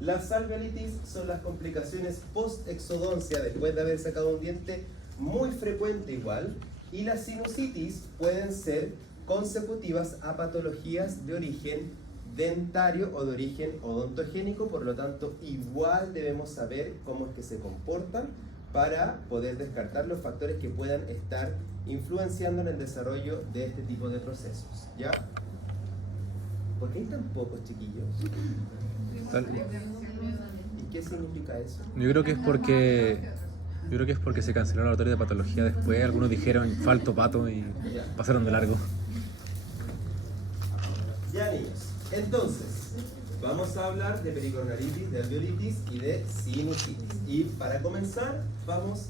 Las alveolitis son las complicaciones post-exodoncia después de haber sacado un diente, muy frecuente igual, y las sinusitis pueden ser consecutivas a patologías de origen dentario o de origen odontogénico, por lo tanto igual debemos saber cómo es que se comportan para poder descartar los factores que puedan estar influenciando en el desarrollo de este tipo de procesos, ¿ya? ¿Por qué hay tan pocos, chiquillos? ¿Y qué significa eso? Yo creo que es porque se canceló la oratoria de patología después, algunos dijeron falto pato y pasaron de largo. Ya, niños, entonces vamos a hablar de pericoronaritis, de alveolitis y de sinusitis. Y para comenzar vamos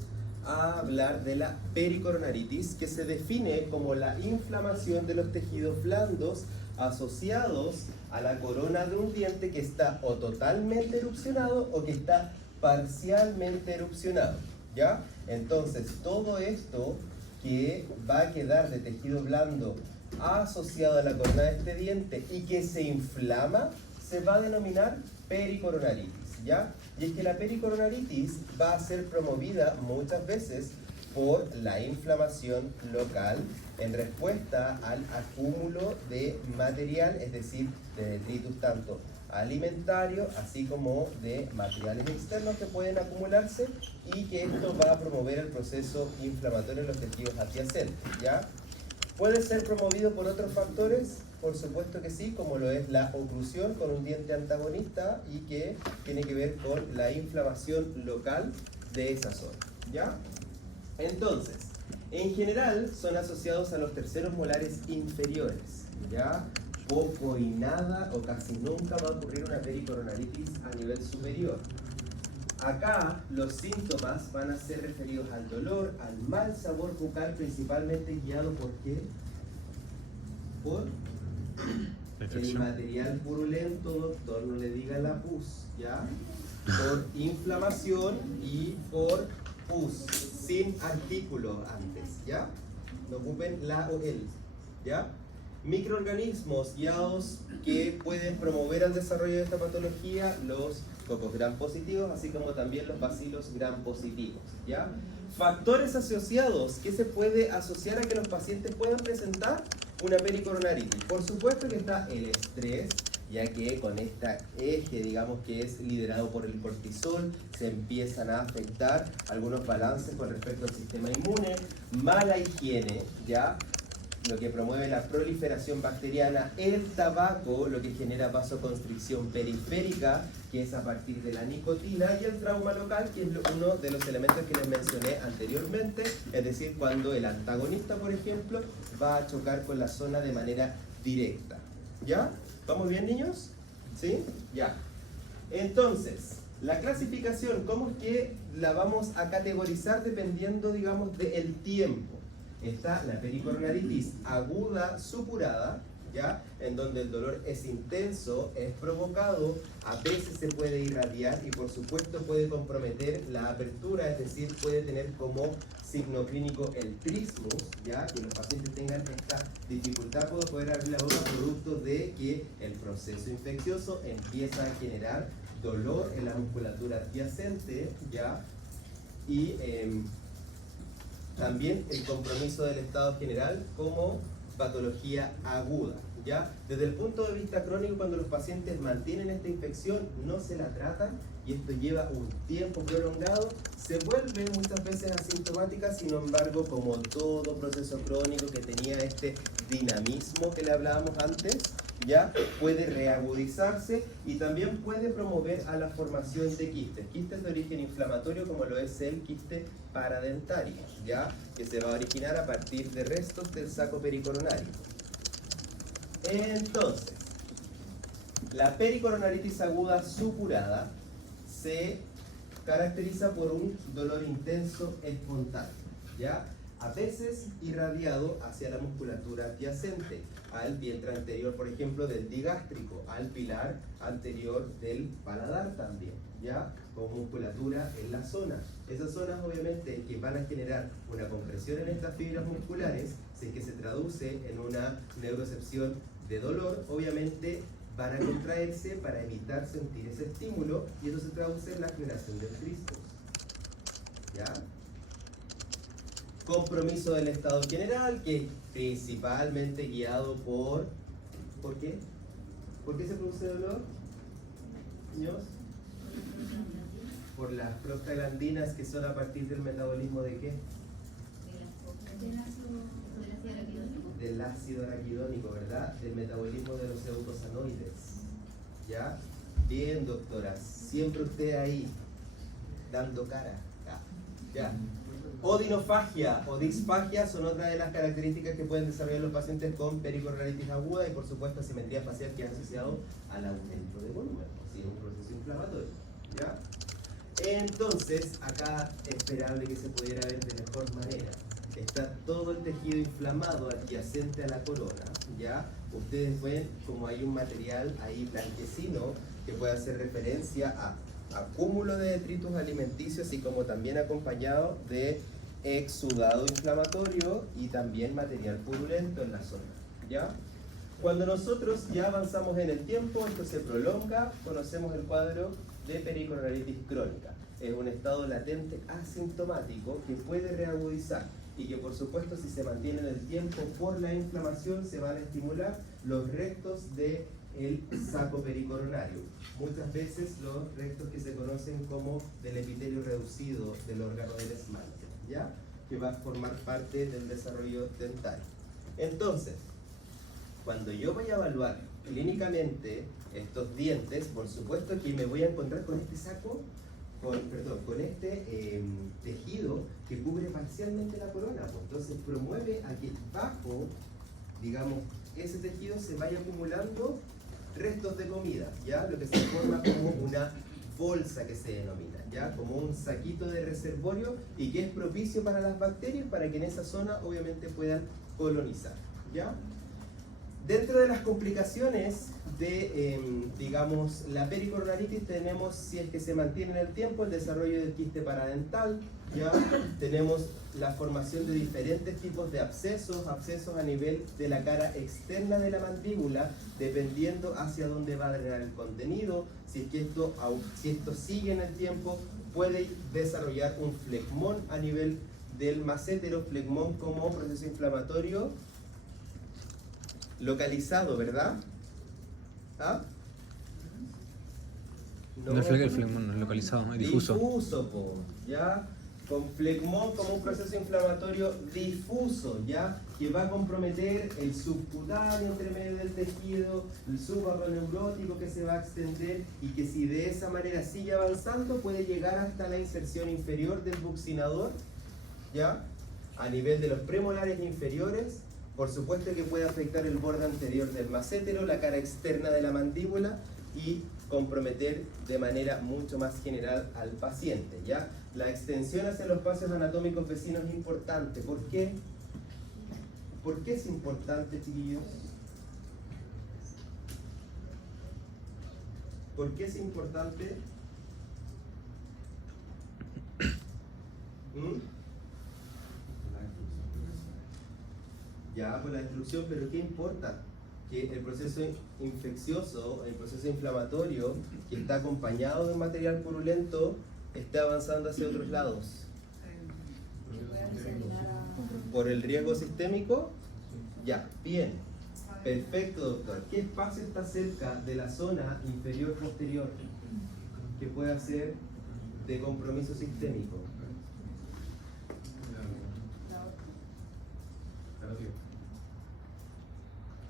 a hablar de la pericoronaritis, que se define como la inflamación de los tejidos blandos asociados a la corona de un diente que está o totalmente erupcionado o que está parcialmente erupcionado, ¿ya? Entonces, todo esto que va a quedar de tejido blando asociado a la corona de este diente y que se inflama, se va a denominar pericoronaritis, ¿ya? Y es que la pericoronaritis va a ser promovida muchas veces por la inflamación local en respuesta al acúmulo de material, es decir, de detritus tanto alimentario, así como de materiales externos que pueden acumularse, y que esto va a promover el proceso inflamatorio en los tejidos adyacentes, ¿ya? ¿Puede ser promovido por otros factores? Por supuesto que sí, como lo es la oclusión con un diente antagonista y que tiene que ver con la inflamación local de esa zona, ¿ya? Entonces, en general son asociados a los terceros molares inferiores, ¿ya? Poco y nada o casi nunca va a ocurrir una pericoronaritis a nivel superior. Acá los síntomas van a ser referidos al dolor, al mal sabor bucal, principalmente guiado por ¿qué? Por el material purulento, doctor, no le diga la pus, ¿ya? Por inflamación y por pus, sin artículo antes, ¿ya? No ocupen la o el, ¿ya? Microorganismos guiados que pueden promover el desarrollo de esta patología, los cocos gram positivos, así como también los bacilos gram positivos, ¿ya? Factores asociados que se puede asociar a que los pacientes puedan presentar una pericoronaritis. Por supuesto que está el estrés, ya que con este eje, digamos, que es liderado por el cortisol, se empiezan a afectar algunos balances con respecto al sistema inmune, mala higiene, ¿ya? Lo que promueve la proliferación bacteriana, el tabaco, lo que genera vasoconstricción periférica, que es a partir de la nicotina, y el trauma local, que es uno de los elementos que les mencioné anteriormente, es decir, cuando el antagonista, por ejemplo, va a chocar con la zona de manera directa. ¿Ya? ¿Vamos bien, niños? ¿Sí? Ya. Entonces, la clasificación, ¿cómo es que la vamos a categorizar dependiendo, digamos, del tiempo? Está la pericoronaritis aguda supurada, ¿ya? En donde el dolor es intenso, es provocado, a veces se puede irradiar y por supuesto puede comprometer la apertura, es decir, puede tener como signo clínico el trismus, ¿ya? Que los pacientes tengan esta dificultad para poder abrir la boca producto de que el proceso infeccioso empieza a generar dolor en la musculatura adyacente, ¿ya? Y también el compromiso del estado general como patología aguda, ¿ya? Desde el punto de vista crónico, cuando los pacientes mantienen esta infección, no se la tratan y esto lleva un tiempo prolongado, se vuelve muchas veces asintomática, sin embargo, como todo proceso crónico que tenía este dinamismo que le hablábamos antes, ya puede reagudizarse y también puede promover a la formación de quistes de origen inflamatorio, como lo es el quiste paradentario, ya que se va a originar a partir de restos del saco pericoronario. Entonces, la pericoronaritis aguda supurada se caracteriza por un dolor intenso espontáneo, ¿ya? A veces irradiado hacia la musculatura adyacente, al vientre anterior, por ejemplo, del digástrico, al pilar anterior del paladar también, ¿ya? Con musculatura en la zona. Esas zonas obviamente que van a generar una compresión en estas fibras musculares, si es que se traduce en una neurocepción de dolor, obviamente van a contraerse para evitar sentir ese estímulo y eso se traduce en la generación de tristos. ¿Ya? Compromiso del estado general, que es principalmente guiado por... ¿Por qué? ¿Por qué se produce dolor? Niños, por las prostaglandinas que son a partir del metabolismo de qué? Del ácido araquidónico, ¿verdad? Del metabolismo de los eutosanoides. ¿Ya? Bien, doctoras, siempre usted ahí, dando cara. Ya. Odinofagia o disfagia son otra de las características que pueden desarrollar los pacientes con pericornaritis aguda y por supuesto asimetría facial que es asociado al aumento de volumen, o sea, un proceso inflamatorio. ¿Ya? Entonces, acá esperable que se pudiera ver de mejor manera. Está todo el tejido inflamado adyacente a la corona, ¿ya? Ustedes ven como hay un material ahí blanquecino que puede hacer referencia a acúmulo de detritus alimenticios y como también acompañado de exudado inflamatorio y también material purulento en la zona, ¿ya? Cuando nosotros ya avanzamos en el tiempo, esto se prolonga, conocemos el cuadro de pericornaritis crónica. Es un estado latente asintomático que puede reagudizar y que por supuesto si se mantiene en el tiempo por la inflamación se van a estimular los restos del saco pericoronario. Muchas veces los restos que se conocen como del epitelio reducido del órgano del esmalte, ¿ya? Que va a formar parte del desarrollo dental. Entonces, cuando yo voy a evaluar clínicamente estos dientes, por supuesto que me voy a encontrar con este saco, con este tejido que cubre parcialmente la corona. Pues, entonces promueve a que bajo, digamos, ese tejido se vaya acumulando restos de comida, ¿ya? Lo que se forma como una bolsa que se denomina, ¿ya? Como un saquito de reservorio y que es propicio para las bacterias para que en esa zona obviamente puedan colonizar, ¿ya? Dentro de las complicaciones de, digamos, la pericornaritis tenemos, si es que se mantiene en el tiempo, el desarrollo del quiste paradental, ¿ya? Tenemos la formación de diferentes tipos de abscesos a nivel de la cara externa de la mandíbula, dependiendo hacia dónde va a drenar el contenido. Si es que si esto sigue en el tiempo, puede desarrollar un flegmón a nivel del massetero, flegmón como proceso inflamatorio localizado, ¿verdad? ¿Ah? No, el flegmón no es localizado, es difuso. Difuso, ¿ya? Con flegmón como un proceso inflamatorio difuso, ¿ya? Que va a comprometer el subcutáneo entre medio del tejido, el subarroneurótico que se va a extender y que si de esa manera sigue avanzando puede llegar hasta la inserción inferior del buccinador, ¿ya? A nivel de los premolares inferiores. Por supuesto que puede afectar el borde anterior del massetero, la cara externa de la mandíbula y comprometer de manera mucho más general al paciente, ¿ya? La extensión hacia los espacios anatómicos vecinos es importante. ¿Por qué? ¿Por qué es importante, chiquillos? ¿Por qué es importante? Ya, por la destrucción, pero ¿qué importa? Que el proceso infeccioso, el proceso inflamatorio, que está acompañado de un material purulento, esté avanzando hacia otros lados. ¿Por el riesgo sistémico? Ya, bien. Perfecto, doctor. ¿Qué espacio está cerca de la zona inferior posterior que pueda ser de compromiso sistémico?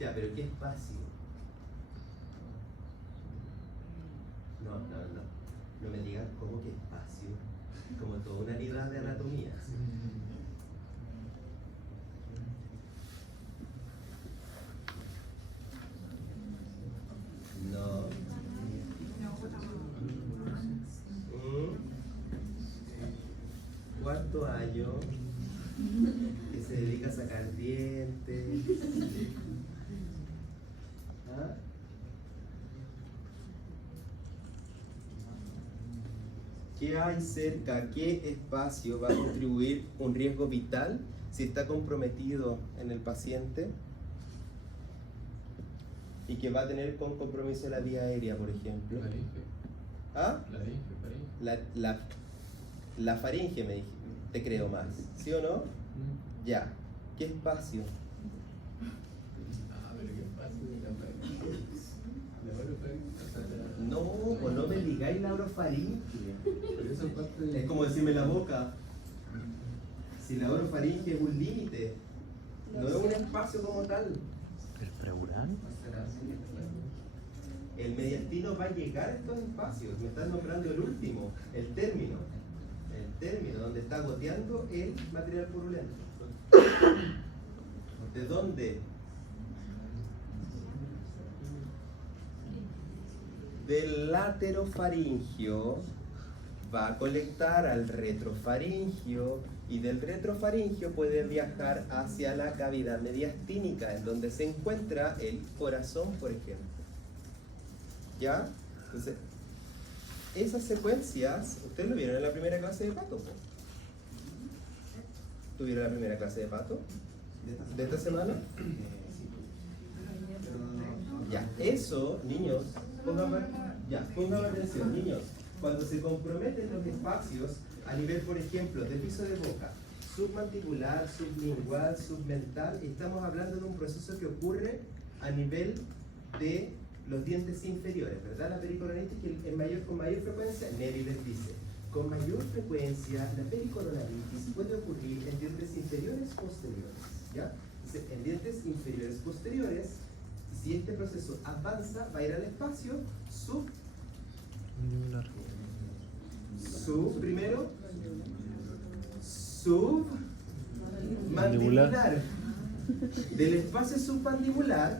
Ya, pero ¿qué espacio? No me digas cómo que espacio, como toda una unidad de anatomía. No. Cuarto año, que se dedica a sacar dientes. ¿Ah? ¿Qué hay cerca? ¿Qué espacio va a contribuir un riesgo vital si está comprometido en el paciente? y que va a tener con compromiso la vía aérea, por ejemplo. ¿Ah? La faringe, te creo más, ¿sí o no? Ya. ¿Qué espacio? No, o no me digáis la orofaringe. Es como decirme la boca. Si la orofaringe es un límite, no es un espacio como tal. ¿El preural? El mediastino va a llegar a estos espacios. Me estás nombrando el último, el término. El término donde está goteando el material purulento. ¿De dónde? Del laterofaringio va a conectar al retrofaringio y del retrofaringio puede viajar hacia la cavidad mediastínica, en donde se encuentra el corazón, por ejemplo. ¿Ya? Entonces, esas secuencias, ¿ustedes lo vieron en la primera clase de pato? ¿Tuvieron la primera clase de pato? ¿De esta semana? Ya, eso, niños, pónganme atención, niños. Cuando se comprometen los espacios a nivel, por ejemplo, de piso de boca, submandibular, sublingual, submental, estamos hablando de un proceso que ocurre a nivel de los dientes inferiores, ¿verdad? La pericoronaritis con mayor frecuencia, Neville les dice, con mayor frecuencia la pericoronaritis puede ocurrir en dientes inferiores posteriores, ¿ya? Entonces, en dientes inferiores posteriores, si este proceso avanza, va a ir al espacio submandibular. Del espacio submandibular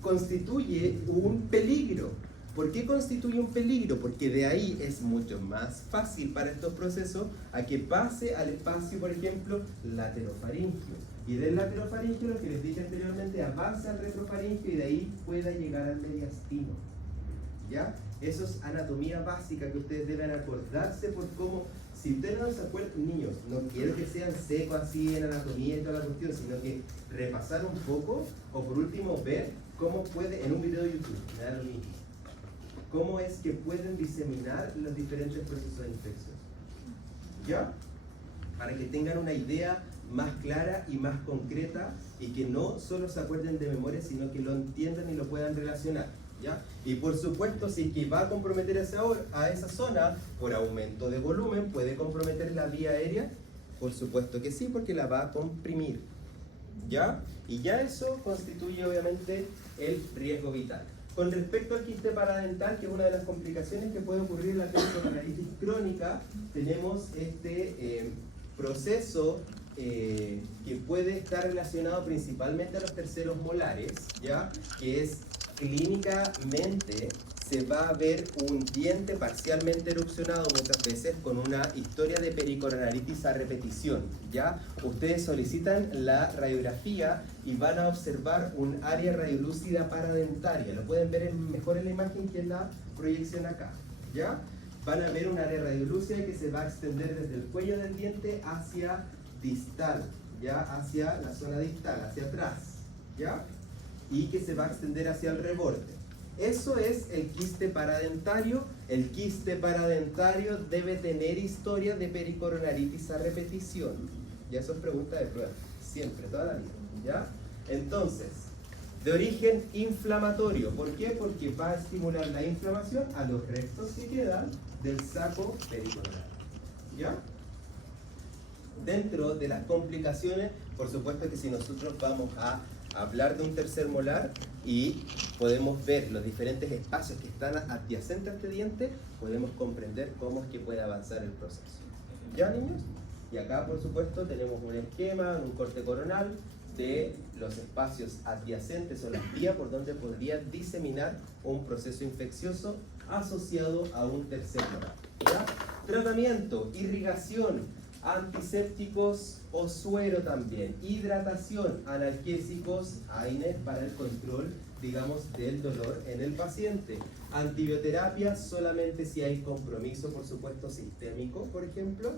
constituye un peligro. ¿Por qué constituye un peligro? Porque de ahí es mucho más fácil para estos procesos a que pase al espacio, por ejemplo, laterofaringio. Y del laterofaringio, lo que les dije anteriormente, avanza al retrofaringio y de ahí pueda llegar al mediastino. ¿Ya? Eso es anatomía básica que ustedes deben acordarse por cómo, si ustedes no se acuerdan, niños, no quiero que sean secos así en anatomía y toda la cuestión, sino que repasar un poco, o por último ver cómo puede, en un video de YouTube, me da lo mismo, cómo es que pueden diseminar los diferentes procesos de infección. ¿Ya? Para que tengan una idea más clara y más concreta y que no solo se acuerden de memoria, sino que lo entiendan y lo puedan relacionar. ¿Ya? Y por supuesto, si es que va a comprometer a esa zona por aumento de volumen, ¿puede comprometer la vía aérea? Por supuesto que sí, porque la va a comprimir. ¿Ya? Y ya eso constituye obviamente el riesgo vital. Con respecto al quiste paradental, que es una de las complicaciones que puede ocurrir en la pericoronaritis crónica, tenemos este proceso que puede estar relacionado principalmente a los terceros molares, ¿ya? Que es clínicamente se va a ver un diente parcialmente erupcionado muchas veces con una historia de pericoronaritis a repetición, ¿ya? Ustedes solicitan la radiografía y van a observar un área radiolúcida paradentaria. Lo pueden ver mejor en la imagen que en la proyección acá, ¿ya? Van a ver un área radiolúcida que se va a extender desde el cuello del diente hacia distal, ¿ya? Hacia la zona distal, hacia atrás, ¿ya? Y que se va a extender hacia el reborde. Eso es el quiste paradentario. El quiste paradentario debe tener historia de pericoronaritis a repetición. Ya eso es pregunta de prueba, siempre, toda la vida, ¿ya? Entonces, de origen inflamatorio. ¿Por qué? Porque va a estimular la inflamación a los restos que quedan del saco pericoronario, ¿ya? Dentro de las complicaciones, por supuesto que si nosotros vamos a hablar de un tercer molar y podemos ver los diferentes espacios que están adyacentes a este diente, podemos comprender cómo es que puede avanzar el proceso. ¿Ya, niños? Y acá, por supuesto, tenemos un esquema, un corte coronal de los espacios adyacentes o las vías por donde podría diseminar un proceso infeccioso asociado a un tercer molar. ¿Ya? Tratamiento, irrigación, antisépticos o suero también, hidratación, analgésicos, AINES para el control, digamos, del dolor en el paciente, antibioterapia solamente si hay compromiso, por supuesto, sistémico, por ejemplo,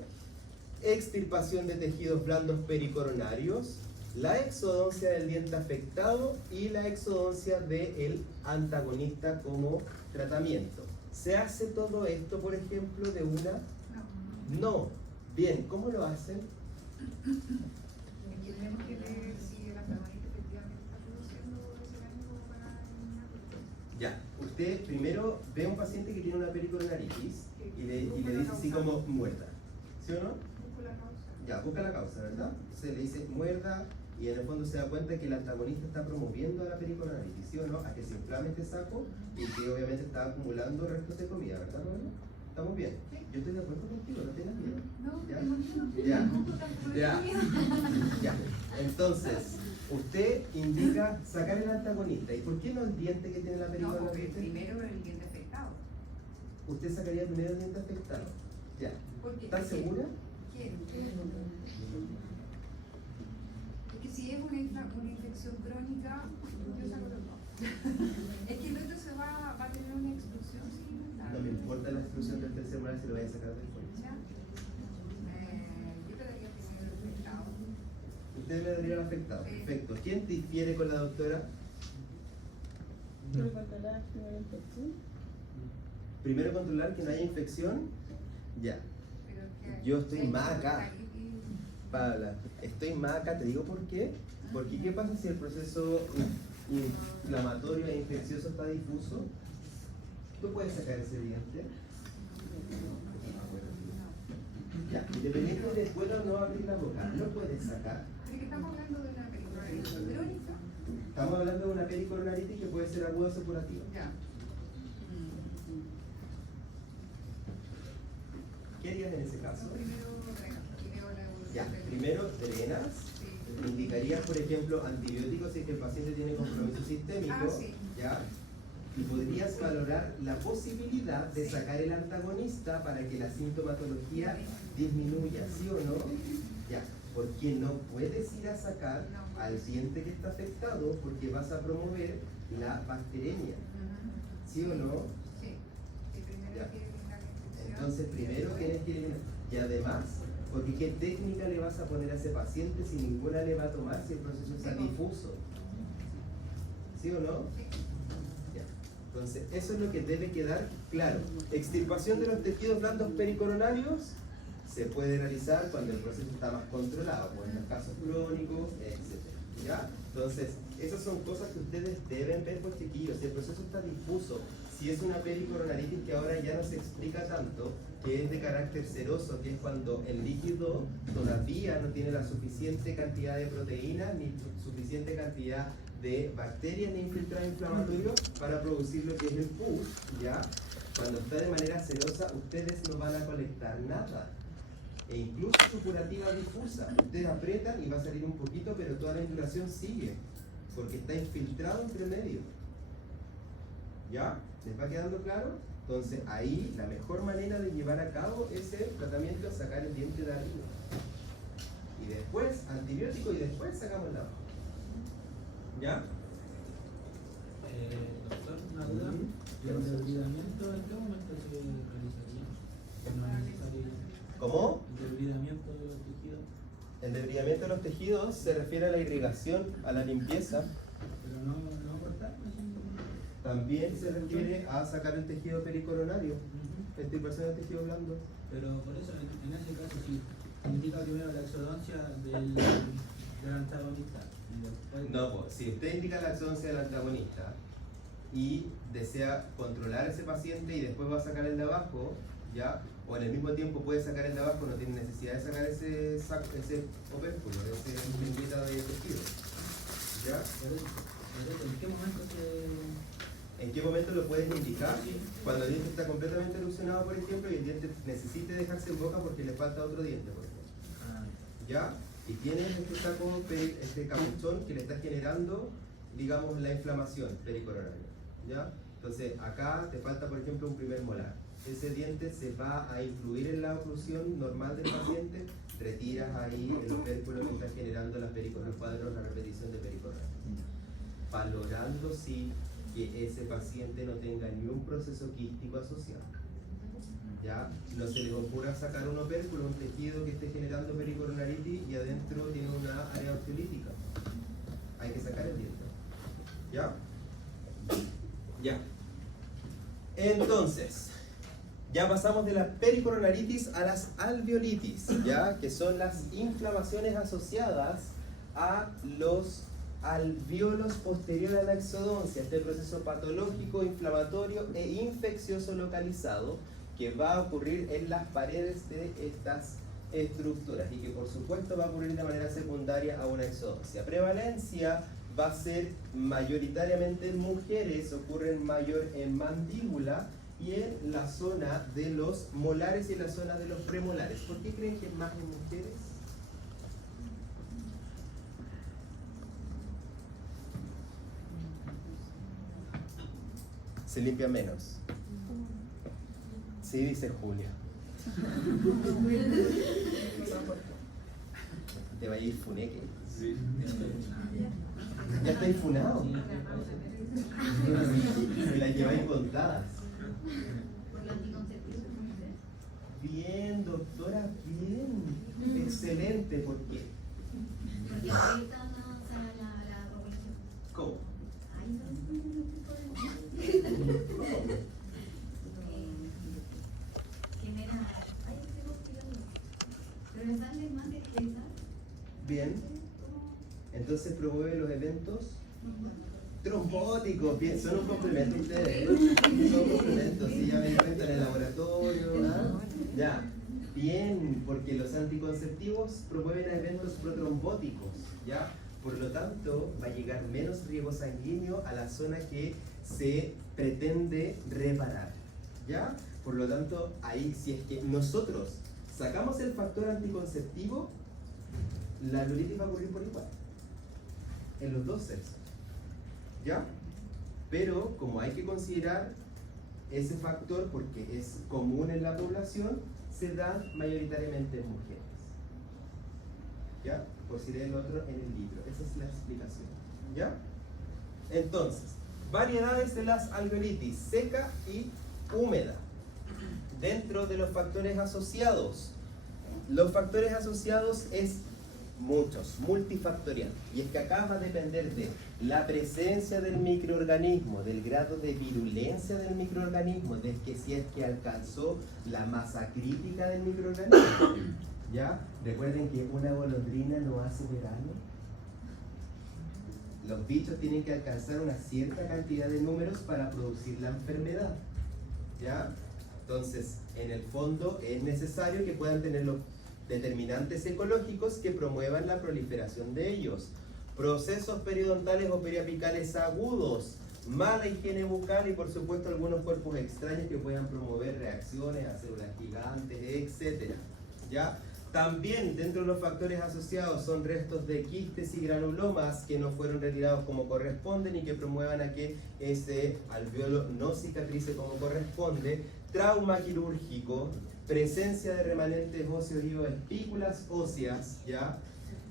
extirpación de tejidos blandos pericoronarios, la exodoncia del diente afectado y la exodoncia del antagonista como tratamiento. ¿Se hace todo esto, por ejemplo, de una? No. Bien, ¿cómo lo hacen? Tenemos que ver si el antagonista efectivamente está produciendo ese daño como para eliminarlo. Ya, usted primero ve a un paciente que tiene una pericoronaritis y le dice así como muerda, ¿sí o no? Busco la causa. Ya, busca la causa, ¿verdad? Entonces le dice muerda y en el fondo se da cuenta que el antagonista está promoviendo a la pericoronaritis, ¿sí o no? A que se inflame este saco y que obviamente está acumulando restos de comida, ¿verdad, Pablo? ¿Estamos bien? Yo estoy de acuerdo contigo, no tengas miedo. No, ¿Ya? tengo miedo. Ya. Busco tanto Ya. miedo. Ya, entonces, usted indica sacar el antagonista. ¿Y por qué no el diente que tiene la No, porque pericoronaritis? primero el diente afectado. Usted sacaría primero el diente afectado. Ya. Porque ¿Estás segura? quiero. Es que si es una infección crónica, yo saco los dos. Es que el otro va a tener una exclusión sin No me importa la exclusión del tercer molar si lo voy a sacar del cuello. ¿Ya? Yo quedaría primero el afectado. Usted le daría el afectado. Sí. Perfecto. ¿Quién difiere con la doctora? Primero controlar que no haya infección. Ya. Pero es que Yo estoy hay más acá. colitis. Paula, estoy más acá, te digo por qué. Porque ¿qué pasa si el proceso inflamatorio e infeccioso está difuso? ¿Tú puedes sacar ese diente? Ya, independiente de pueda o no abrir la boca, ¿lo puedes sacar? Pero que estamos hablando de una pericoronaritis crónica. Estamos hablando de una pericoronaritis que puede ser aguda o supurativa. Ya. ¿Qué harías en ese caso? Primero dreno y veo la evolución Ya, del- primero drenas. Sí. Indicarías, por ejemplo, antibióticos si es que el paciente tiene compromiso sistémico. Ah, sí. ¿Ya? Y podrías valorar la posibilidad de sacar el antagonista para que la sintomatología disminuya, ¿sí o no? Ya, porque no puedes ir a sacar al diente que está afectado porque vas a promover la bacteremia, Ujú. ¿sí o no? Sí. Y primero Ya. hay que eliminar la infección. Entonces primero tienes que eliminar. Y además, porque ¿qué técnica le vas a poner a ese paciente si ninguna le va a tomar si el proceso está difuso? ¿Sí o no? Sí. Ya. Entonces, eso es lo que debe quedar claro. Extirpación de los tejidos blandos pericoronarios se puede realizar cuando el proceso está más controlado, pues en los casos crónicos, etc. ¿Ya? Entonces, esas son cosas que ustedes deben ver, pues chiquillos. Si el proceso está difuso, si es una pericoronaritis que ahora ya no se explica tanto, que es de carácter seroso, que es cuando el líquido todavía no tiene la suficiente cantidad de proteínas ni suficiente cantidad de bacterias ni infiltrado inflamatorio para producir lo que es el pus, ¿ya? Cuando está de manera serosa, ustedes no van a colectar nada. E incluso supurativa difusa. Ustedes aprietan y va a salir un poquito, pero toda la induración sigue, porque está infiltrado entre medio. ¿Ya? ¿Les va quedando claro? Entonces ahí la mejor manera de llevar a cabo ese tratamiento es sacar el diente de arriba. Y después antibiótico y después sacamos la hoja. ¿Ya? Doctor, una duda. ¿Y el debridamiento en qué momento se realizaría? No es necesario. ¿Cómo? El debridamiento de los tejidos, El debridamiento de los tejidos se refiere a la irrigación, a la limpieza. pero no cortar. También se refiere a sacar el tejido pericoronario, Ujú. extirpación del tejido blando. Pero por eso, en ese caso, sí, indica primero la exodoncia del antagonista. Y después, No, pues, si usted indica la exodoncia del antagonista y desea controlar a ese paciente y después va a sacar el de abajo, ¿ya? O en el mismo tiempo puede sacar el de abajo, no tiene necesidad de sacar ese opérculo, ese lengüita de tejido. ¿Ya? ¿en qué momento se...? ¿En qué momento lo puedes indicar? Cuando el diente está completamente erosionado, por ejemplo, y el diente necesite dejarse en boca porque le falta otro diente, por ejemplo. Ah, ¿Ya? Y tienes este saco, este capuchón que le está generando, digamos, la inflamación pericoronaria. ¿Ya? Entonces, acá te falta, por ejemplo, un primer molar. Ese diente se va a influir en la oclusión normal del paciente, retiras ahí el opérculo que está generando los cuadros, la repetición de pericoronaria. Valorando sí que ese paciente no tenga ni un proceso quístico asociado. ¿Ya? no se les ocurra sacar un opérculo, un tejido que esté generando pericoronaritis y adentro tiene una área osteolítica. Hay que sacar el diente. ¿Ya? Ya. Entonces, ya pasamos de la pericoronaritis a las alveolitis, ¿ya? Que son las inflamaciones asociadas a los alvéolos posteriores a la exodoncia, este proceso patológico, inflamatorio e infeccioso localizado que va a ocurrir en las paredes de estas estructuras y que por supuesto va a ocurrir de manera secundaria a una exodoncia. Prevalencia va a ser mayoritariamente en mujeres, ocurren mayor en mandíbula y en la zona de los molares y en la zona de los premolares. ¿Por qué creen que es más en mujeres? Se limpia menos. Sí, dice Julia. Te va a ir funeque. Sí. Ya estáis funado. Se las lleváis contadas. Bien, doctora, bien. Excelente, ¿por qué? Porque ahorita no, o sea, la población. ¿Cómo? Ay, no, genera. Ay, estoy conspirando. Pero me sale más de esa. Bien. Entonces promueve los eventos trombóticos. Bien, son un complemento ustedes. Son complementos, sí, ya me di cuenta en el laboratorio. ¿Ah? Ya. Bien, porque los anticonceptivos promueven eventos protrombóticos, ¿ya? Por lo tanto, va a llegar menos riego sanguíneo a la zona que se pretende reparar, ¿ya? Por lo tanto, ahí, si es que nosotros sacamos el factor anticonceptivo, la alveolitis va a ocurrir por igual, en los dos sexos, ¿ya? Pero, como hay que considerar ese factor porque es común en la población, se da mayoritariamente en mujeres, ¿ya? Por si leen el otro en el libro. Esa es la explicación, ¿ya? Entonces, variedades de las alveolitis, seca y húmeda. Dentro de los factores asociados, los factores asociados es muchos, multifactorial. Y es que acá va a depender de la presencia del microorganismo, del grado de virulencia del microorganismo, de que si es que alcanzó la masa crítica del microorganismo. ¿Ya? Recuerden que una golondrina no hace verano. Los bichos tienen que alcanzar una cierta cantidad de números para producir la enfermedad. ¿Ya? Entonces, en el fondo es necesario que puedan tener los determinantes ecológicos que promuevan la proliferación de ellos. Procesos periodontales o periapicales agudos, mala higiene bucal y por supuesto algunos cuerpos extraños que puedan promover reacciones a células gigantes, etc. ¿Ya? También dentro de los factores asociados son restos de quistes y granulomas que no fueron retirados como corresponden y que promuevan a que ese alveolo no cicatrice como corresponde, trauma quirúrgico, presencia de remanentes óseos y o espículas óseas, ¿ya?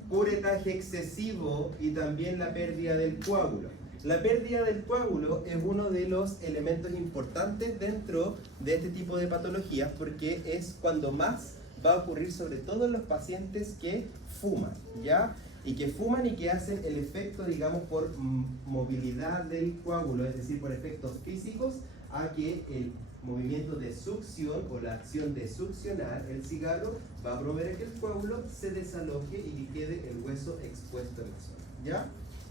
Curetaje excesivo y también la pérdida del coágulo. La pérdida del coágulo es uno de los elementos importantes dentro de este tipo de patologías porque es cuando más va a ocurrir sobre todo en los pacientes que fuman, ¿ya? Y que fuman y que hacen el efecto, digamos, por movilidad del coágulo, es decir, por efectos físicos, a que el movimiento de succión o la acción de succionar el cigarro va a promover que el coágulo se desaloje y que quede el hueso expuesto en la zona, ¿ya?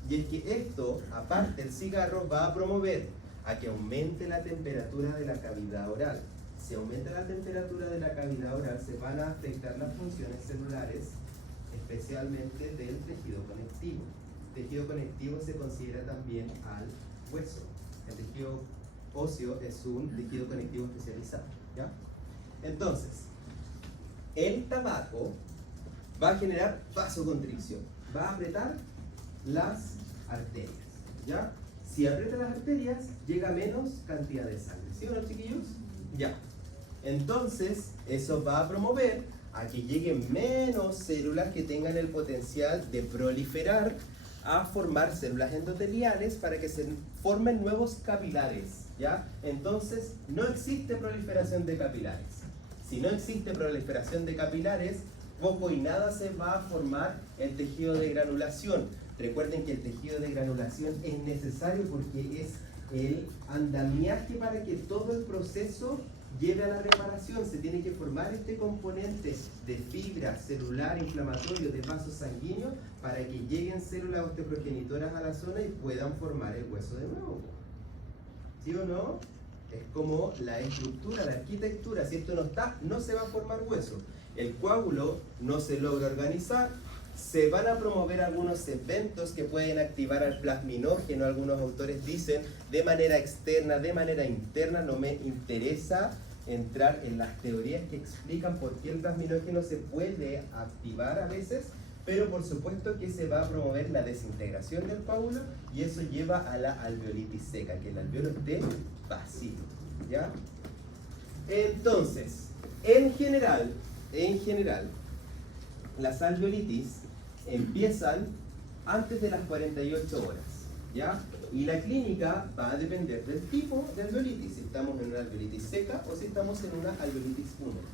Y es que esto, aparte el cigarro, va a promover a que aumente la temperatura de la cavidad oral. Si aumenta la temperatura de la cavidad oral, se van a afectar las funciones celulares, especialmente del tejido conectivo. El tejido conectivo se considera también al hueso. El tejido óseo es un tejido conectivo especializado, ¿ya? Entonces, el tabaco va a generar vasoconstricción, va a apretar las arterias, ¿ya? Si aprieta las arterias, llega menos cantidad de sangre, ¿sí o no, chiquillos? Ya. Entonces, eso va a promover a que lleguen menos células que tengan el potencial de proliferar a formar células endoteliales para que se formen nuevos capilares, ¿ya? Entonces, no existe proliferación de capilares. Si no existe proliferación de capilares, poco y nada se va a formar el tejido de granulación. Recuerden que el tejido de granulación es necesario porque es el andamiaje para que todo el proceso lleve a la reparación. Se tiene que formar este componente de fibra celular inflamatorio de vaso sanguíneo para que lleguen células osteoprogenitoras a la zona y puedan formar el hueso de nuevo. ¿Sí o no? Es como la estructura, la arquitectura. Si esto no está, no se va a formar hueso. El coágulo no se logra organizar. Se van a promover algunos eventos que pueden activar al plasminógeno. Algunos autores dicen de manera externa, de manera interna. No me interesa entrar en las teorías que explican por qué el plasminógeno se puede activar a veces, pero por supuesto que se va a promover la desintegración del coágulo y eso lleva a la alveolitis seca, que el alveolo esté vacío, ¿ya? Entonces, en general, las alveolitis empiezan antes de las 48 horas, ¿ya? Y la clínica va a depender del tipo de alveolitis, si estamos en una alveolitis seca o si estamos en una alveolitis húmeda.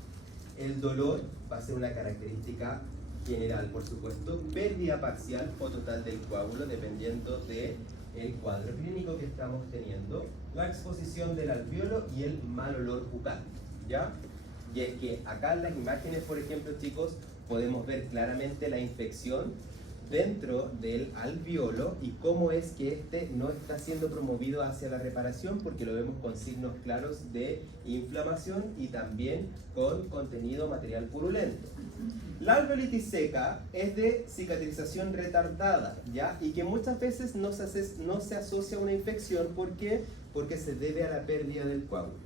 El dolor va a ser una característica general, por supuesto, pérdida parcial o total del coágulo, dependiendo del cuadro clínico que estamos teniendo, la exposición del alveolo y el mal olor bucal, ¿ya? Y es que acá en las imágenes, por ejemplo, chicos, podemos ver claramente la infección dentro del alveolo y cómo es que este no está siendo promovido hacia la reparación, porque lo vemos con signos claros de inflamación y también con contenido material purulento. La alveolitis seca es de cicatrización retardada, ¿ya? Y que muchas veces no se asocia a una infección. ¿Por qué? Porque se debe a la pérdida del coágulo,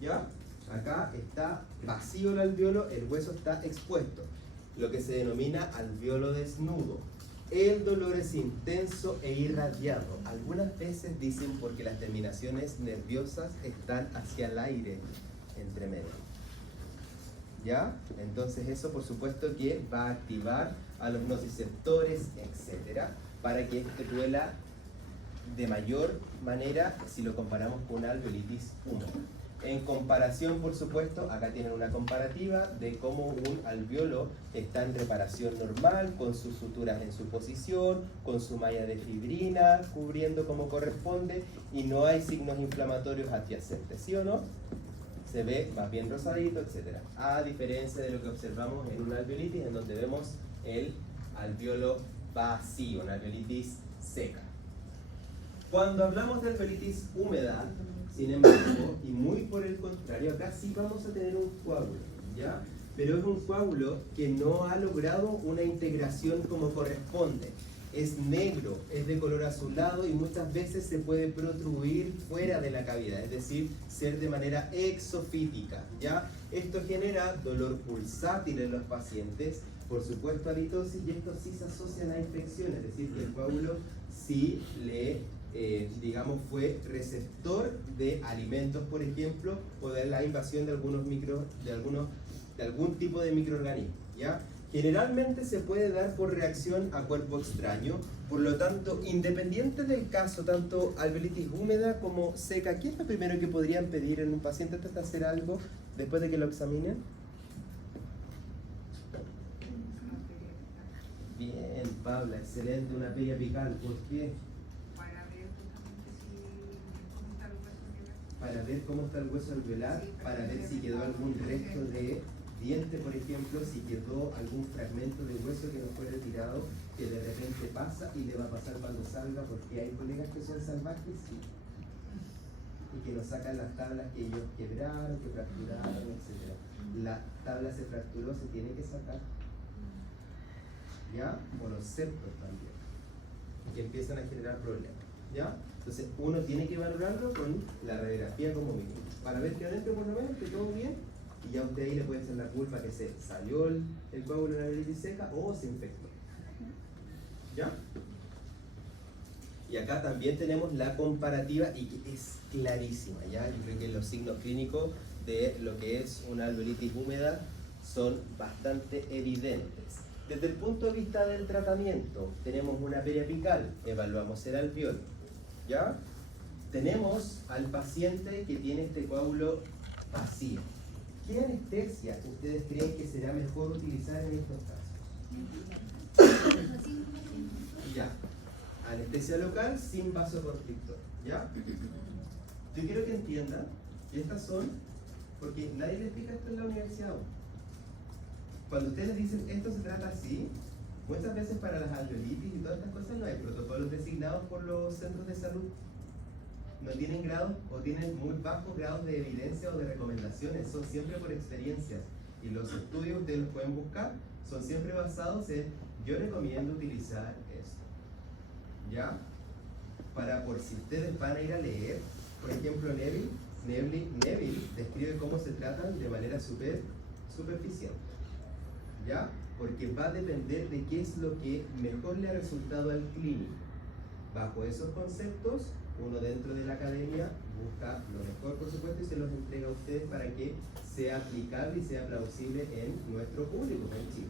¿ya? Acá está vacío el alveolo, el hueso está expuesto, lo que se denomina alveolo desnudo. El dolor es intenso e irradiado. Algunas veces dicen porque las terminaciones nerviosas están hacia el aire entre medio, ¿ya? Entonces eso por supuesto que va a activar a los nociceptores, etcétera, para que esto duela de mayor manera si lo comparamos con una alveolitis húmeda. En comparación, por supuesto, acá tienen una comparativa de cómo un alveolo está en reparación normal, con sus suturas en su posición, con su malla de fibrina cubriendo como corresponde y no hay signos inflamatorios adyacentes, ¿sí o no? Se ve más bien rosadito, etc. A diferencia de lo que observamos en una alveolitis, en donde vemos el alveolo vacío, una alveolitis seca. Cuando hablamos de alveolitis húmeda, sin embargo, y muy por el contrario, acá sí vamos a tener un coágulo, ¿ya? Pero es un coágulo que no ha logrado una integración como corresponde. Es negro, es de color azulado y muchas veces se puede protruir fuera de la cavidad, es decir, ser de manera exofítica, ¿ya? Esto genera dolor pulsátil en los pacientes, por supuesto halitosis, y esto sí se asocia a infecciones, es decir, que el coágulo sí digamos, fue receptor de alimentos, por ejemplo, o de la invasión de algún tipo de microorganismo, ¿ya? Generalmente se puede dar por reacción a cuerpo extraño, por lo tanto, independiente del caso, tanto alveolitis húmeda como seca, ¿qué es lo primero que podrían pedir en un paciente antes de hacer algo después de que lo examinen? Bien, Paula, excelente, una peria apical, ¿por qué? Para ver cómo está el hueso alveolar, para ver si quedó algún resto de diente, por ejemplo, si quedó algún fragmento de hueso que no fue retirado, que de repente pasa y le va a pasar cuando salga, porque hay colegas que son salvajes, sí, y que nos sacan las tablas que ellos quebraron, que fracturaron, etc. La tabla se fracturó, se tiene que sacar, ¿ya? O los septos también, que empiezan a generar problemas, ¿ya? Entonces uno tiene que valorarlo con la radiografía como mínimo, para ver que adentro por lo menos que todo bien, y ya usted ahí le puede hacer la culpa que se salió el coágulo en la alveolitis seca o se infectó, ¿ya? Y acá también tenemos la comparativa y que es clarísima, ¿ya? Yo creo que los signos clínicos de lo que es una alveolitis húmeda son bastante evidentes. Desde el punto de vista del tratamiento, tenemos una peria apical, evaluamos el alveolo, ¿ya? Tenemos al paciente que tiene este coágulo vacío. ¿Qué anestesia ustedes creen que será mejor utilizar en estos casos? Ya, anestesia local sin vasoconstrictor, ¿ya? Yo quiero que entiendan que estas son, porque nadie les explica esto en la universidad aún. Cuando ustedes dicen esto se trata así, muchas veces para las alveolitis y todas estas cosas no hay protocolos designados por los centros de salud. No tienen grados o tienen muy bajos grados de evidencia o de recomendaciones, son siempre por experiencias. Y los estudios ustedes los pueden buscar, son siempre basados en yo recomiendo utilizar esto. ¿Ya? Por si ustedes van a ir a leer, por ejemplo, Neville describe cómo se tratan de manera superficial. ¿Ya? Porque va a depender de qué es lo que mejor le ha resultado al clínico. Bajo esos conceptos, uno dentro de la academia busca lo mejor, por supuesto, y se los entrega a ustedes para que sea aplicable y sea plausible en nuestro público, en Chile.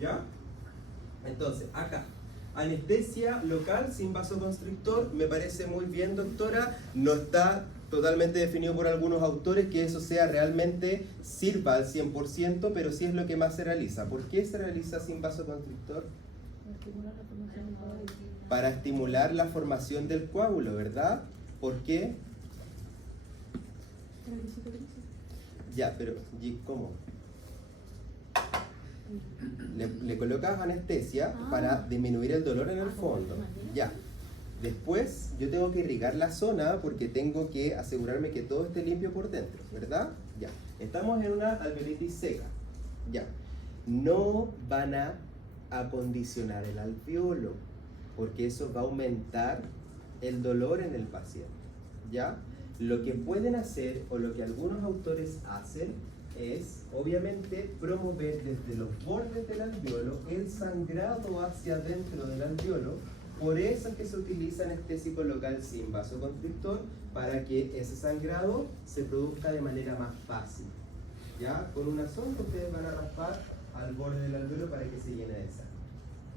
¿Ya? Entonces, acá, anestesia local sin vasoconstrictor, me parece muy bien, doctora. No está totalmente definido por algunos autores que eso sea realmente sirva al 100%, pero sí es lo que más se realiza. ¿Por qué se realiza sin vasoconstrictor? Para estimular la formación del coágulo, ¿verdad? ¿Por qué? Ya, pero ¿cómo? Le colocas anestesia para disminuir el dolor en el fondo. Ya. Después yo tengo que irrigar la zona porque tengo que asegurarme que todo esté limpio por dentro, ¿verdad? Ya. Estamos en una alveolitis seca. Ya. No van a acondicionar el alveolo porque eso va a aumentar el dolor en el paciente. ¿Ya? Lo que pueden hacer o lo que algunos autores hacen es, obviamente, promover desde los bordes del alveolo el sangrado hacia adentro del alveolo. Por eso es que se utiliza anestésico local sin vasoconstrictor, para que ese sangrado se produzca de manera más fácil. ¿Ya? Con una sonda ustedes van a raspar al borde del alveolo para que se llene de sangre.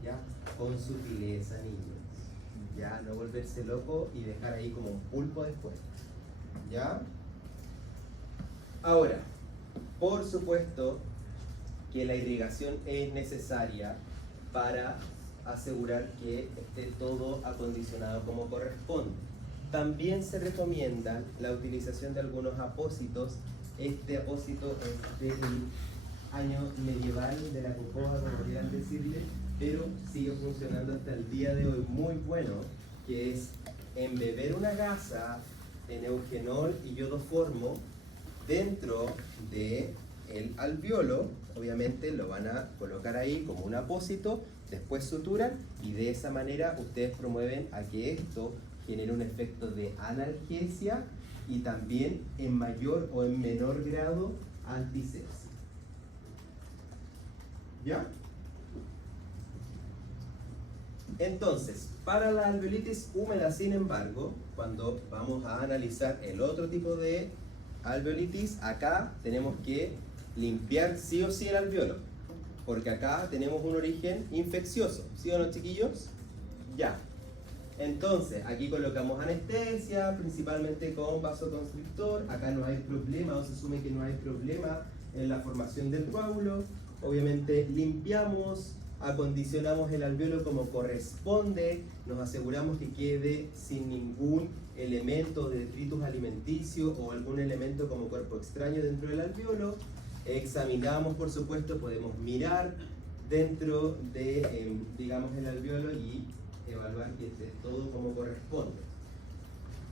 ¿Ya? Con sutileza, niños. ¿Ya? No volverse loco y dejar ahí como un pulpo después. ¿Ya? Ahora, por supuesto que la irrigación es necesaria para asegurar que esté todo acondicionado como corresponde. También se recomienda la utilización de algunos apósitos. Este apósito es del año medieval, de la cocoa, como quieran decirle, pero sigue funcionando hasta el día de hoy muy bueno, que es embeber una gasa en eugenol y iodoformo dentro del alveolo. Obviamente lo van a colocar ahí como un apósito, después suturan y de esa manera ustedes promueven a que esto genere un efecto de analgesia y también en mayor o en menor grado antisepsia. ¿Ya? Entonces, para la alveolitis húmeda, sin embargo, cuando vamos a analizar el otro tipo de alveolitis, acá tenemos que limpiar sí o sí el alveolo, porque acá tenemos un origen infeccioso, ¿sí o no, chiquillos? Ya. Entonces, aquí colocamos anestesia, principalmente con vasoconstrictor. Acá no hay problema, o se asume que no hay problema en la formación del coágulo. Obviamente limpiamos, acondicionamos el alveolo como corresponde, nos aseguramos que quede sin ningún elemento de detritus alimenticio o algún elemento como cuerpo extraño dentro del alveolo. Examinamos, por supuesto, podemos mirar dentro de, digamos, el alveolo y evaluar que esté todo como corresponde.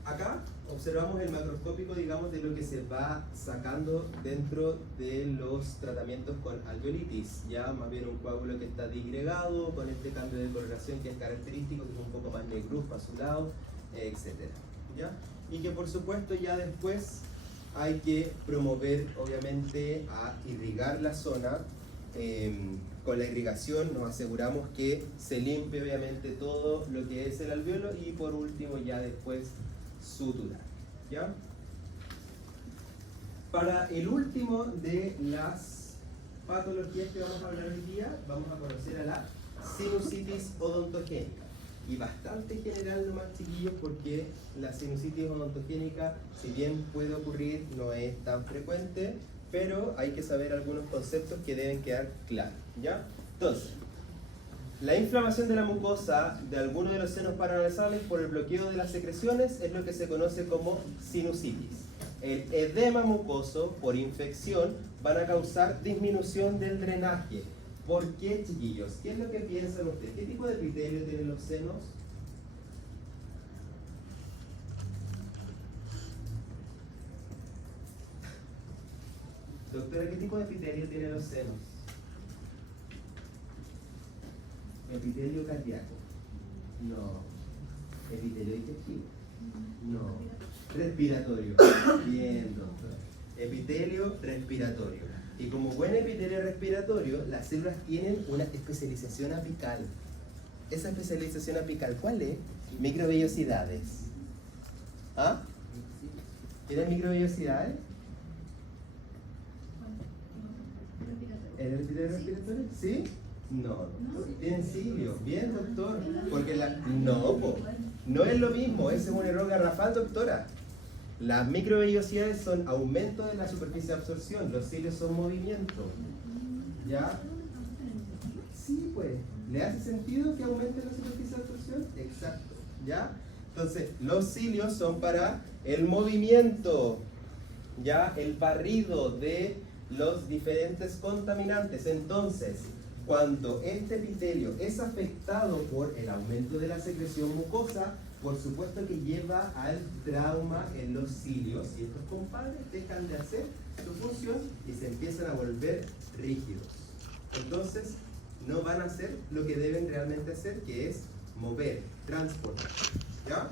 Acá observamos el macroscópico, digamos, de lo que se va sacando dentro de los tratamientos con alveolitis. Ya más bien un coágulo que está disgregado, con este cambio de coloración que es característico, que es un poco más negruzco, azulado, etc. ¿Ya? Y que por supuesto ya después hay que promover, obviamente, a irrigar la zona. Con la irrigación nos aseguramos que se limpie obviamente todo lo que es el alveolo y por último ya después suturar. ¿Ya? Para el último de las patologías que vamos a hablar hoy día, vamos a conocer a la sinusitis odontogénica. Y bastante general nomás, chiquillos, porque la sinusitis odontogénica, si bien puede ocurrir, no es tan frecuente. pero hay que saber algunos conceptos que deben quedar claros, ¿ya? Entonces, la inflamación de la mucosa de alguno de los senos paranasales por el bloqueo de las secreciones es lo que se conoce como sinusitis. El edema mucoso por infección van a causar disminución del drenaje. ¿Por qué, chiquillos? ¿Qué es lo que piensan ustedes? ¿Qué tipo de epitelio tienen los senos? Doctora, ¿qué tipo de epitelio tienen los senos? ¿Epitelio cardíaco? No. ¿Epitelio digestivo? No. ¿Respiratorio? Bien, doctor. Epitelio respiratorio. Y como buen epitelio respiratorio, las células tienen una especialización apical. Esa especialización apical, ¿cuál es? Microvellosidades. ¿Ah? ¿Tienen microvellosidades? ¿El epitelio respiratorio? ¿Sí? No. ¿Tienen cilio? Bien, doctor. Porque no es lo mismo. Ese es un error garrafal, doctora. Las microvellosidades son aumento de la superficie de absorción. Los cilios son movimiento. ¿Ya? Sí, pues. ¿Le hace sentido que aumente la superficie de absorción? Exacto. ¿Ya? Entonces, los cilios son para el movimiento. ¿Ya? El barrido de los diferentes contaminantes. Entonces, cuando este epitelio es afectado por el aumento de la secreción mucosa, por supuesto que lleva al trauma en los cilios y estos compadres dejan de hacer su función y se empiezan a volver rígidos. Entonces, no van a hacer lo que deben realmente hacer, que es mover, transportar. ¿Ya?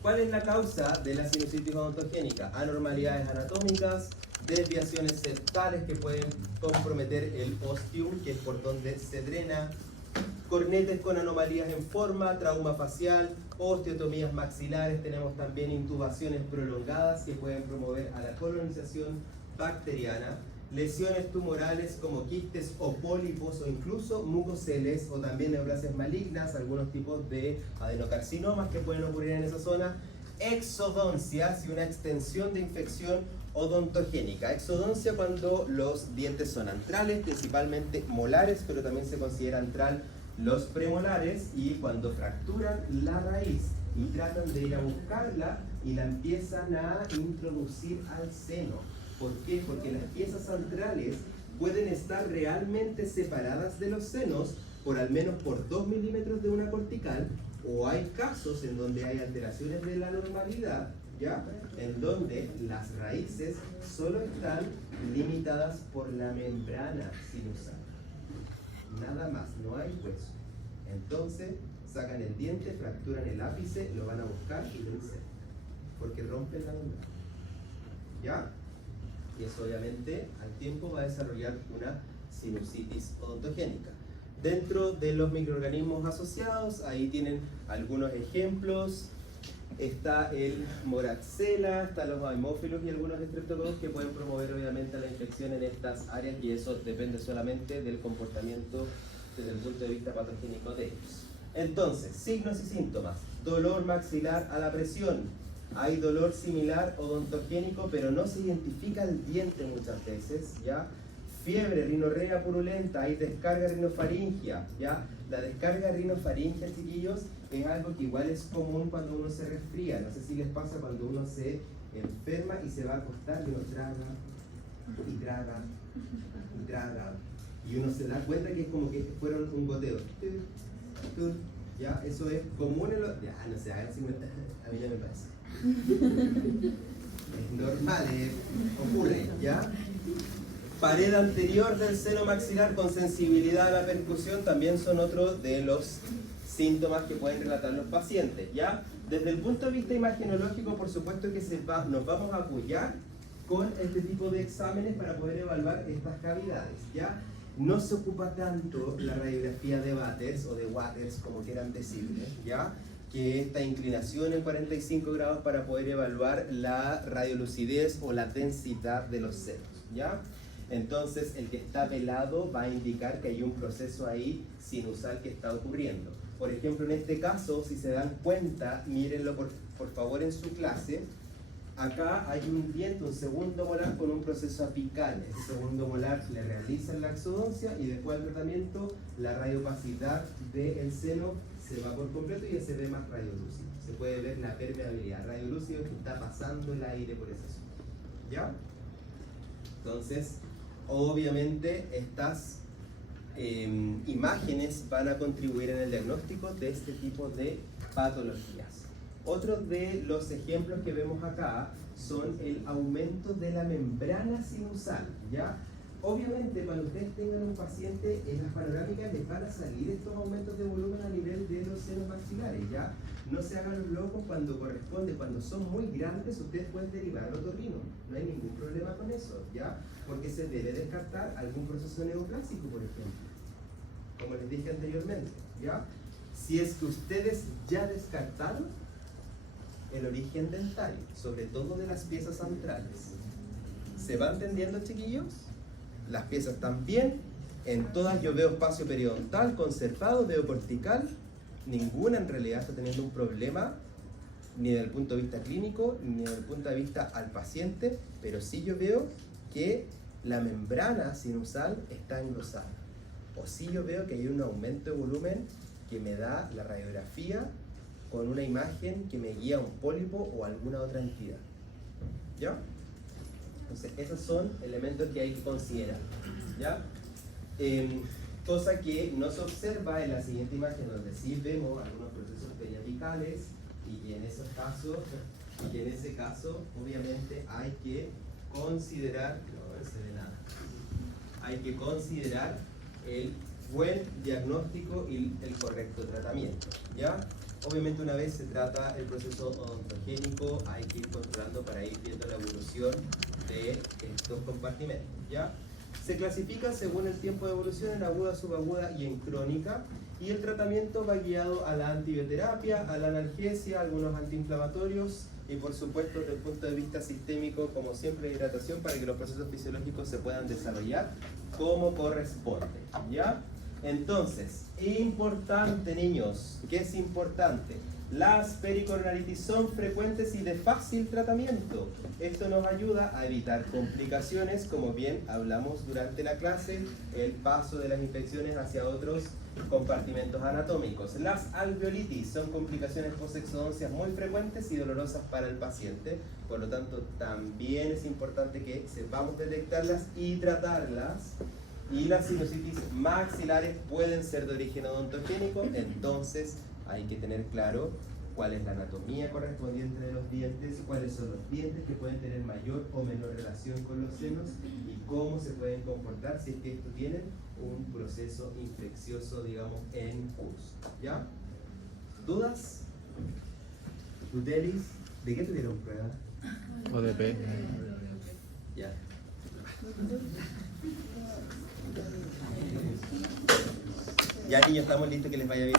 ¿Cuál es la causa de la sinusitis odontogénica? Anormalidades anatómicas, desviaciones septales que pueden comprometer el ostium, que es por donde se drena, cornetes con anomalías en forma, trauma facial, osteotomías maxilares, tenemos también intubaciones prolongadas que pueden promover a la colonización bacteriana, lesiones tumorales como quistes o pólipos o incluso mucoceles o también neoplasias malignas, algunos tipos de adenocarcinomas que pueden ocurrir en esa zona, exodoncias y una extensión de infección odontogénica. Exodoncia cuando los dientes son antrales, principalmente molares, pero también se considera antral los premolares, y cuando fracturan la raíz y tratan de ir a buscarla y la empiezan a introducir al seno. ¿Por qué? Porque las piezas antrales pueden estar realmente separadas de los senos por al menos por 2 milímetros de una cortical, o hay casos en donde hay alteraciones de la normalidad, ¿ya? En donde las raíces solo están limitadas por la membrana sinusal. Nada más, no hay hueso. Entonces, sacan el diente, fracturan el ápice, lo van a buscar y lo insertan. Porque rompen la membrana. ¿Ya? Y eso obviamente al tiempo va a desarrollar una sinusitis odontogénica. Dentro de los microorganismos asociados, ahí tienen algunos ejemplos. Está el moraxella, están los haemófilos y algunos estreptococcus que pueden promover obviamente la infección en estas áreas, y eso depende solamente del comportamiento desde el punto de vista patogénico de ellos. Entonces, signos y síntomas. Dolor maxilar a la presión. Hay dolor similar odontogénico, pero no se identifica el diente muchas veces, ¿ya? Fiebre, rinorrea purulenta, hay descarga rinofaringia, ¿ya? La descarga rinofaringia, chiquillos, es algo que igual es común cuando uno se resfría. No sé si les pasa cuando uno se enferma y se va a acostar y uno traga, y traga, y traga. Y uno se da cuenta que es como que fueron un goteo. ¿Ya? Eso es común en los... Ya, no sé, a mí ya me pasa. Es normal, ocurre, ¿ya? Pared anterior del seno maxilar con sensibilidad a la percusión también son otros de los síntomas que pueden relatar los pacientes, ¿ya? Desde el punto de vista imagenológico, por supuesto que nos vamos a apoyar con este tipo de exámenes para poder evaluar estas cavidades, ¿ya? No se ocupa tanto la radiografía de Waters o de Waters, como quieran decirle, ¿ya? Que esta inclinación en 45 grados para poder evaluar la radiolucidez o la densidad de los senos, ¿ya? Entonces, el que está velado va a indicar que hay un proceso ahí sinusal que está ocurriendo. Por ejemplo, en este caso, si se dan cuenta, mírenlo por favor en su clase, acá hay un diente, un segundo molar con un proceso apical. Este segundo molar le realizan la exodoncia y después del tratamiento la radiopacidad del seno se va por completo y se ve más radiolúcido. Se puede ver la permeabilidad radiolúcido que está pasando el aire por esa zona. ¿Ya? Entonces, obviamente estas imágenes van a contribuir en el diagnóstico de este tipo de patologías. Otros de los ejemplos que vemos acá son el aumento de la membrana sinusal, ¿ya? Obviamente, cuando ustedes tengan un paciente, en las panorámicas les van a salir estos aumentos de volumen a nivel de los senos maxilares, ¿ya? No se hagan los locos cuando corresponde, cuando son muy grandes, ustedes pueden derivar al otorrino, no hay ningún problema con eso, ¿ya? Porque se debe descartar algún proceso neoplásico, por ejemplo, como les dije anteriormente, ¿ya? Si es que ustedes ya descartaron el origen dentario, sobre todo de las piezas antrales, ¿se va entendiendo, chiquillos? Las piezas están bien, en todas yo veo espacio periodontal conservado, veo cortical, ninguna en realidad está teniendo un problema, ni desde el punto de vista clínico, ni desde el punto de vista al paciente, pero sí yo veo que la membrana sinusal está engrosada, o sí yo veo que hay un aumento de volumen que me da la radiografía con una imagen que me guía a un pólipo o alguna otra entidad. ¿Ya? Entonces, esos son elementos que hay que considerar. ¿Ya? Cosa que no se observa en la siguiente imagen, donde sí vemos algunos procesos periapicales y que en ese caso, obviamente, hay que considerar, no se ve nada, hay que considerar el buen diagnóstico y el correcto tratamiento. ¿Ya? Obviamente una vez se trata el proceso odontogénico, hay que ir controlando para ir viendo la evolución de estos compartimentos. ¿Ya? Se clasifica según el tiempo de evolución en aguda, subaguda y en crónica, y el tratamiento va guiado a la antibioterapia, a la analgesia, a algunos antiinflamatorios y por supuesto desde el punto de vista sistémico, como siempre, hidratación para que los procesos fisiológicos se puedan desarrollar como corresponde. ¿Ya? Entonces, importante, niños, ¿qué es importante? Las pericoronaritis son frecuentes y de fácil tratamiento. Esto nos ayuda a evitar complicaciones, como bien hablamos durante la clase, el paso de las infecciones hacia otros compartimentos anatómicos. Las alveolitis son complicaciones post-exodoncias muy frecuentes y dolorosas para el paciente, por lo tanto también es importante que sepamos detectarlas y tratarlas. Y las sinusitis maxilares pueden ser de origen odontogénico, entonces hay que tener claro cuál es la anatomía correspondiente de los dientes, cuáles son los dientes que pueden tener mayor o menor relación con los senos y cómo se pueden comportar si es que estos tienen un proceso infeccioso, digamos, en curso. ¿Ya? ¿Dudas? ¿Tutelis? ¿De qué tuvieron prueba? ODP. Ya. Ya, niños, estamos listos, que les vaya bien.